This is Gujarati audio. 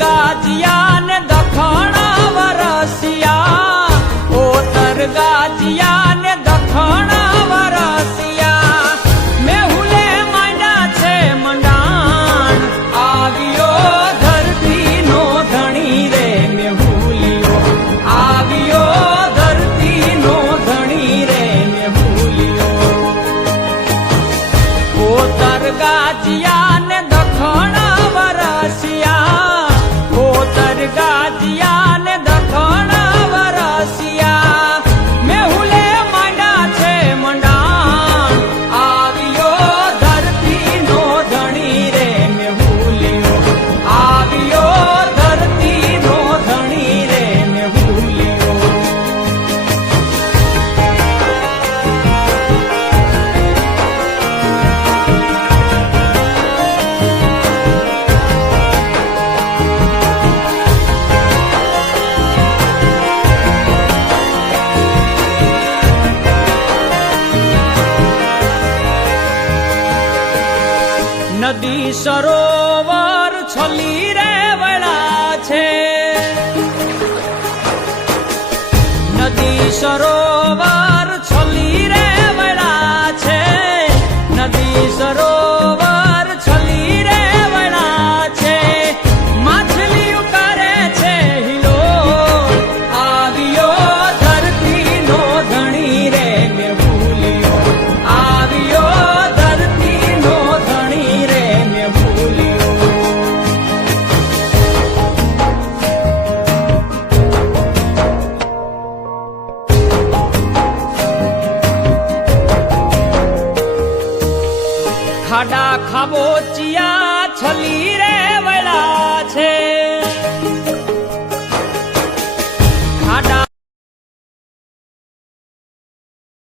ગાજિયા ને દખણ વરસિયા, ઓતર ગાજિયા ને દખણ વરસિયા, મેહુલે માંડ્યા છે મંડાણ, આવ્યો ધરતી નો ધણી રે મેહુલિયો, આવ્યો ધરતી નો ધણી રે મેહુલિયો, ઓતર ગાજિયા ને દખણ વરસિયા, ઓતર ગાજિયા ને દખણ વરસિયા, મેહુલે માંડ્યા છે મંડાણ, આવ્યો ધરતી નો ધણી રે મેહુલિયો, આવ્યો ધરતી નો ધણી રે મેહુલિયો. નદી સરોવર છલી રે વળા છે, નદી સરોવર છલી રે વળા છે, નદી સરોવર છલી રે વળા છે, માછલીઓ કરે છે હિલોળ, આવ્યો ધરતી નો ધણી રે મેહુલિયો, આવ્યો ધરતી નો ધણી રે મેહુલિયો. ખાડા ખાબોચિયા છલી રે વળા છે,